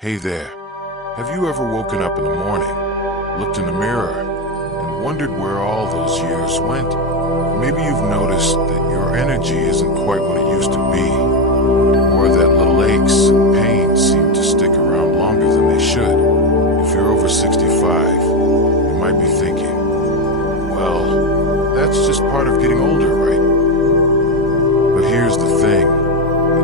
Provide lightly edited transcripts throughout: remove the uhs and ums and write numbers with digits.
Hey there. Have you ever woken up in the morning, looked in the mirror, and wondered where all those years went? Maybe you've noticed that your energy isn't quite what it used to be, or that little aches and pains seem to stick around longer than they should. If you're over 65, you might be thinking, well, that's just part of getting older, right? But here's the thing,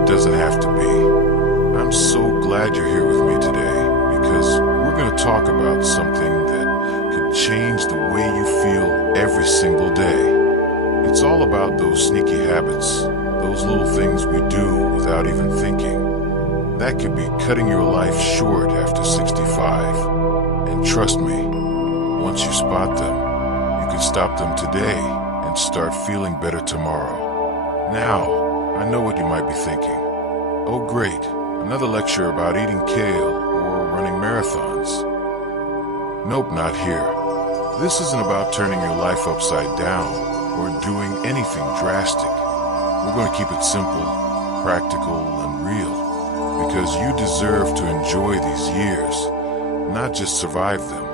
it doesn't have to be. I'm so glad you're here with me today because we're going to talk about something that could change the way you feel every single day. It's all about those sneaky habits, those little things we do without even thinking. That could be cutting your life short after 65. And trust me, once you spot them, you can stop them today and start feeling better tomorrow. Now, I know what you might be thinking. Oh great, another lecture about eating kale or running marathons. Nope, not here. This isn't about turning your life upside down or doing anything drastic. We're going to keep it simple, practical, and real, because you deserve to enjoy these years, not just survive them.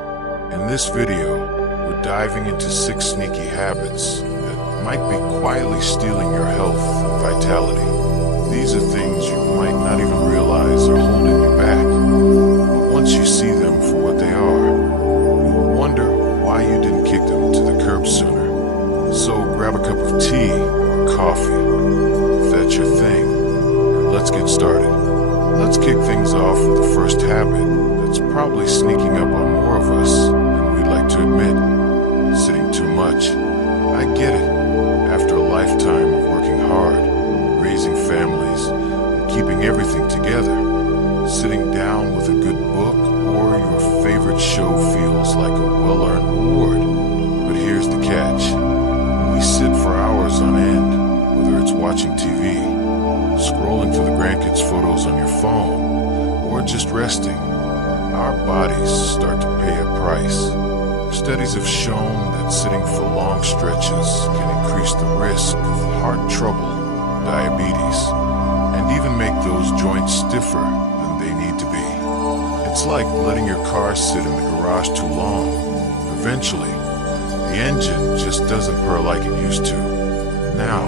In this video, we're diving into 6 sneaky habits that might be quietly stealing your health and vitality. These are things you might not even realize are holding you back. But once you see them for what they are, you'll wonder why you didn't kick them to the curb sooner. So grab a cup of tea or coffee, if that's your thing, and let's get started. Let's kick things off with the first habit that's probably sneaking up on more of us than we'd like to admit. Sitting too much. I get it. After a lifetime of working hard, raising families, and keeping everything together, sitting down with a good book or your favorite show feels like a well-earned reward. But here's the catch. When we sit for hours on end, whether it's watching TV, scrolling through the grandkids' photos on your phone, or just resting, our bodies start to pay a price. Studies have shown that sitting for long stretches can increase the risk of heart trouble, diabetes, and even make those joints stiffer than they need to be. It's like letting your car sit in the garage too long. Eventually, the engine just doesn't purr like it used to. Now,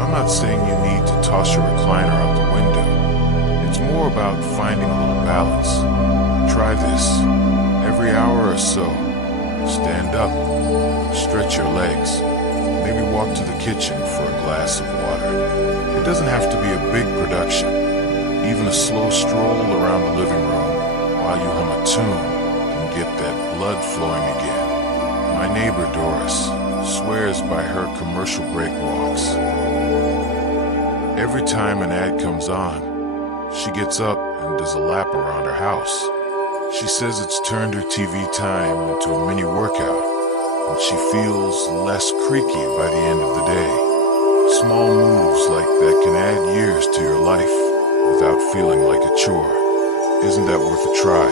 I'm not saying you need to toss your recliner out the window. It's more about finding a little balance. Try this. Every hour or so, stand up, stretch your legs, maybe walk to the kitchen for a glass of water. It doesn't have to be a big production. Even a slow stroll around the living room while you hum a tune can get that blood flowing again. My neighbor Doris swears by her commercial break walks. Every time an ad comes on, she gets up and does a lap around her house. She says it's turned her TV time into a mini workout, and she feels less creaky by the end of the day. Small moves like that can add years to your life without feeling like a chore. Isn't that worth a try?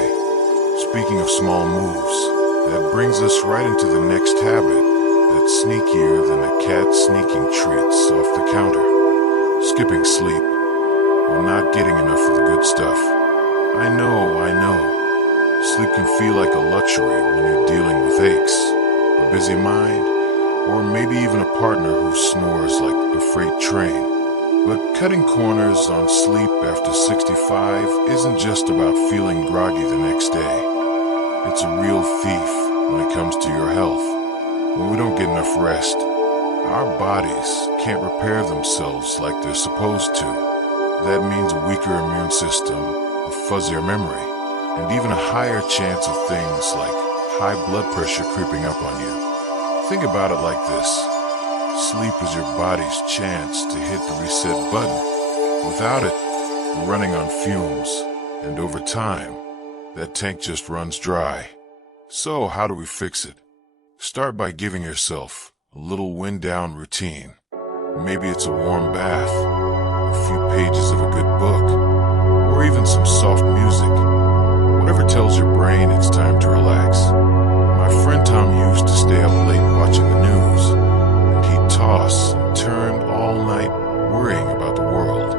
Speaking of small moves, that brings us right into the next habit that's sneakier than a cat sneaking treats off the counter. Skipping sleep, or not getting enough of the good stuff. I know. Sleep can feel like a luxury when you're dealing with aches, a busy mind, or maybe even a partner who snores like a freight train. But cutting corners on sleep after 65 isn't just about feeling groggy the next day. It's a real thief when it comes to your health. When we don't get enough rest, our bodies can't repair themselves like they're supposed to. That means a weaker immune system, a fuzzier memory, and even a higher chance of things like high blood pressure creeping up on you. Think about it like this. Sleep is your body's chance to hit the reset button. Without it, we're running on fumes, and over time, that tank just runs dry. So how do we fix it? Start by giving yourself a little wind-down routine. Maybe it's a warm bath, a few pages of a good book, or even some soft music. Whatever tells your brain it's time to relax. My friend Tom used to stay up late watching the news, and he'd toss and turn all night worrying about the world.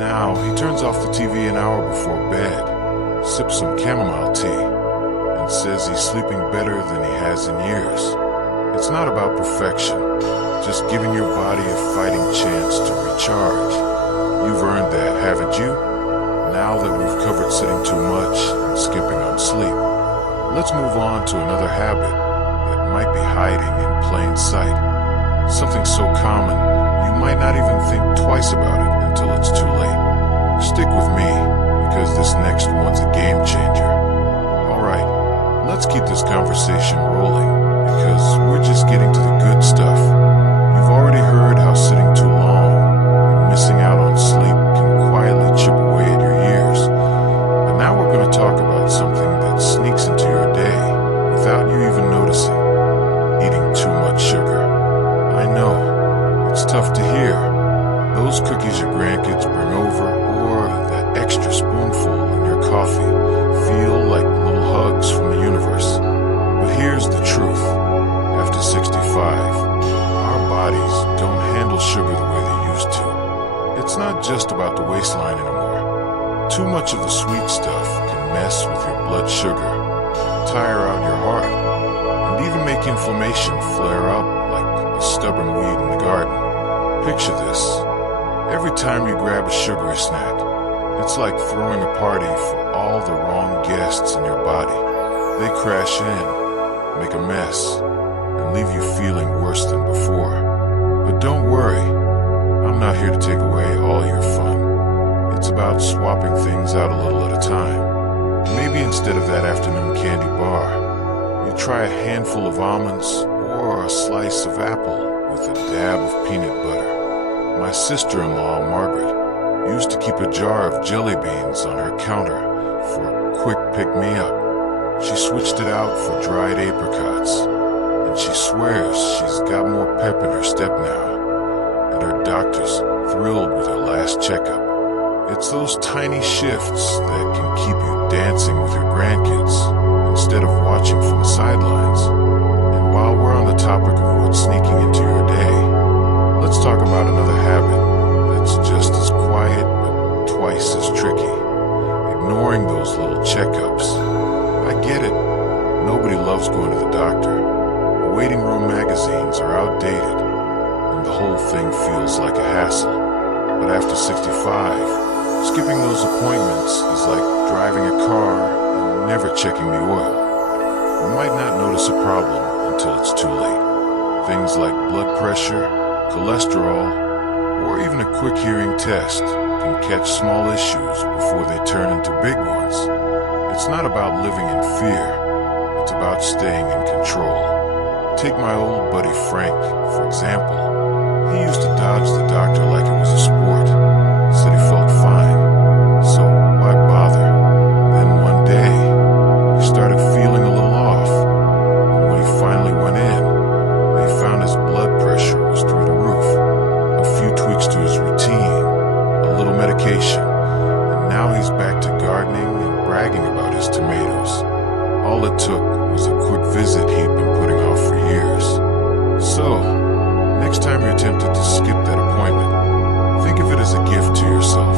Now, he turns off the TV an hour before bed, sips some chamomile tea and says he's sleeping better than he has in years. It's not about perfection, just giving your body a fighting chance to recharge. You've earned that, haven't you? Now that we've covered sitting too much and skipping on sleep, let's move on to another habit that might be hiding in plain sight. Something so common, you might not even think twice about it until it's too late. Stick with me, because this next one's a game changer. Alright, let's keep this conversation rolling, because we're just getting to the good stuff. You've already heard how sitting too long and missing out on sleep can quietly chip away at your years. But now we're going to talk about something that sneaks into your day without you even noticing. Eating too much sugar. I know, it's tough to hear. Those cookies your grandkids bring over, or that extra spoonful in your coffee, feel like little hugs from the universe. But here's the truth. After 65, our bodies don't handle sugar the way they used to. It's not just about the waistline anymore. Too much of the sweet stuff can mess with your blood sugar, tire out your heart, and even make inflammation flare up like a stubborn weed in the garden. Picture this. Every time you grab a sugary snack, it's like throwing a party for all the wrong guests in your body. They crash in, make a mess, and leave you feeling worse than before. But don't worry, I'm not here to take away all your fun. It's about swapping things out a little at a time. Maybe instead of that afternoon candy bar, you try a handful of almonds or a slice of apple with a dab of peanut butter. My sister-in-law, Margaret, used to keep a jar of jelly beans on her counter for a quick pick-me-up. She switched it out for dried apricots, and she swears she's got more pep in her step now, and her doctor's thrilled with her last checkup. It's those tiny shifts that can keep you dancing with your grandkids instead of watching from the sidelines. And while we're on the topic of what's sneaking into your day, let's talk about another habit that's just as quiet but twice as tricky. Ignoring those little checkups. I get it. Nobody loves going to the doctor. The waiting room magazines are outdated, and the whole thing feels like a hassle. But after 65, skipping those appointments is like driving a car and never checking the oil. You might not notice a problem until it's too late. Things like blood pressure, cholesterol, or even a quick hearing test can catch small issues before they turn into big ones. It's not about living in fear, it's about staying in control. Take my old buddy Frank, for example. He used to dodge the doctor like it was a sport. Said he felt fine, so why bother? Then one day, he started feeling a little off, and when he finally went in, they found his blood pressure was through the roof. A few tweaks to his routine, a little medication, and now he's back to gardening and bragging about his tomatoes. All it took was a quick visit he'd been putting off for years. So, next time you're tempted to skip that appointment, think of it as a gift to yourself,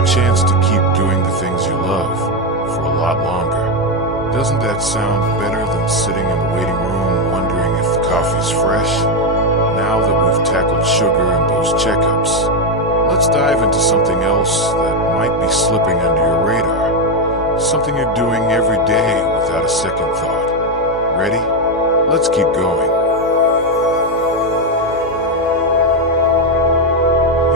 a chance to keep doing the things you love for a lot longer. Doesn't that sound better than sitting in the waiting room wondering if the coffee's fresh? Now that we've tackled sugar and those checkups, let's dive into something else that might be slipping under your radar. Something you're doing every day without a second thought. Ready? Let's keep going.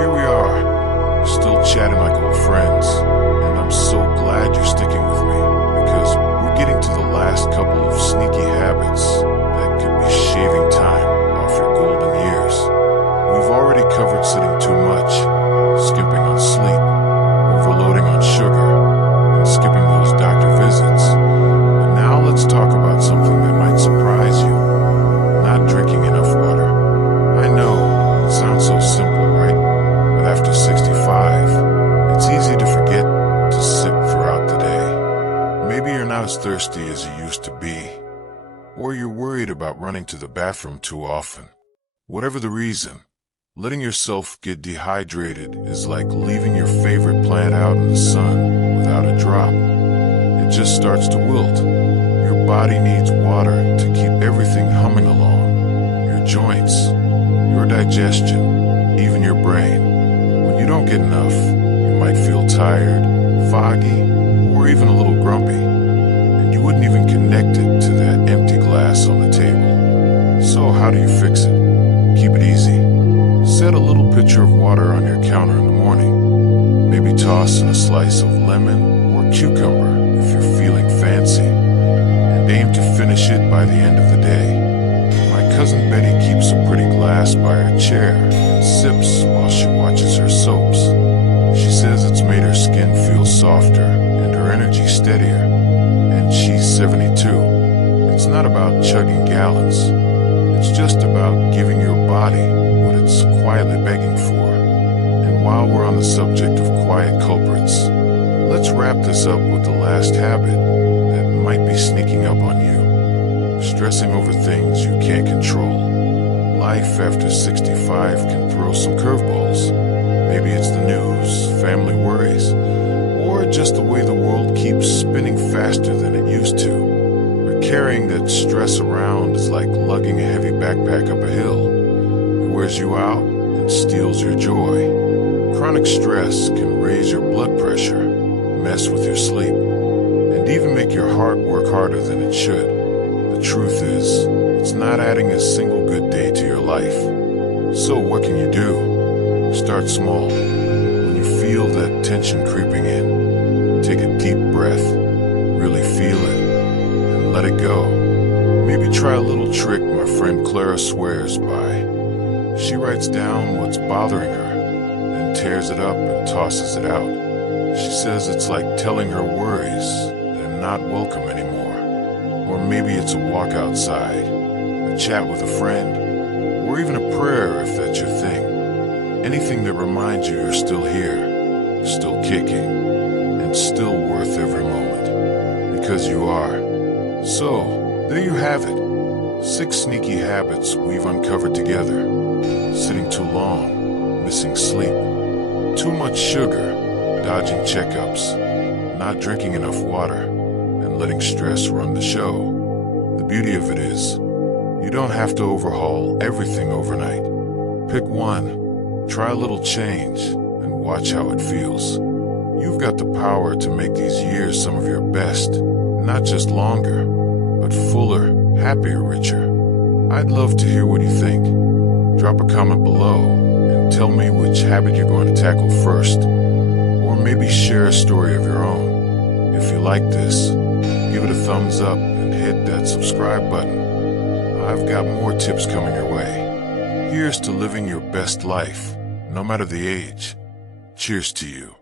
Here we are, still chatting like old friends, and I'm so glad you're sticking with me, because we're getting to the last couple of sneaky habits that could be shaving time off your golden years. We've already covered sitting too much, skimping on sleep, overloading on sugar, and skipping those doctor visits. But now let's talk about something that might surprise you. Not drinking enough water. I know, it sounds so simple, right? But after 65, it's easy to forget to sip throughout the day. Maybe you're not as thirsty as you used to be, or you're worried about running to the bathroom too often. Whatever the reason, letting yourself get dehydrated is like leaving your favorite plant out in the sun without a drop. it just starts to wilt. Your body needs water to keep everything humming along. Your joints, your digestion, even your brain. When you don't get enough, you might feel tired, foggy, or even a little grumpy. And you wouldn't even connect it to that empty glass on the table. So how do you fix it? Keep it easy. Set a little pitcher of water on your counter in the morning. Maybe toss in a slice of lemon or cucumber if you're feeling fancy. And aim to finish it by the end of the day. My cousin Betty keeps a pretty glass by her chair and sips while she watches her soaps. She says it's made her skin feel softer and her energy steadier. And she's 72. It's not about chugging gallons. It's just about giving your body what it's quietly begging for. And while we're on the subject of quiet culprits, let's wrap this up with the last habit that might be sneaking up on you. Stressing over things you can't control. Life after 65 can throw some curveballs. Maybe it's the news, family worries, or just the way the world keeps spinning faster than it used to. But carrying that stress around is like lugging a heavy backpack up a hill. It wears you out and steals your joy. Chronic stress can raise your blood pressure, mess with your sleep, and even make your heart work harder than it should. The truth is, it's not adding a single good day to your life. So what can you do? Start small. When you feel that tension creeping in, take a deep breath, really feel it, and let it go. Maybe try a little trick my friend Clara swears by. She writes down what's bothering her, then tears it up and tosses it out. She says it's like telling her worries they're not welcome anymore. Or maybe it's a walk outside, a chat with a friend, or even a prayer if that's your thing. Anything that reminds you you're still here, still kicking, and still worth every moment. Because you are. So, there you have it. 6 sneaky habits we've uncovered together. Sitting too long, missing sleep, too much sugar, dodging checkups, not drinking enough water, and letting stress run the show. The beauty of it is, you don't have to overhaul everything overnight. Pick one, try a little change, and watch how it feels. You've got the power to make these years some of your best, not just longer, but fuller, happier, richer. I'd love to hear what you think. Drop a comment below and tell me which habit you're going to tackle first, or maybe share a story of your own. If you like this, give it a thumbs up and hit that subscribe button. I've got more tips coming your way. Here's to living your best life, no matter the age. Cheers to you.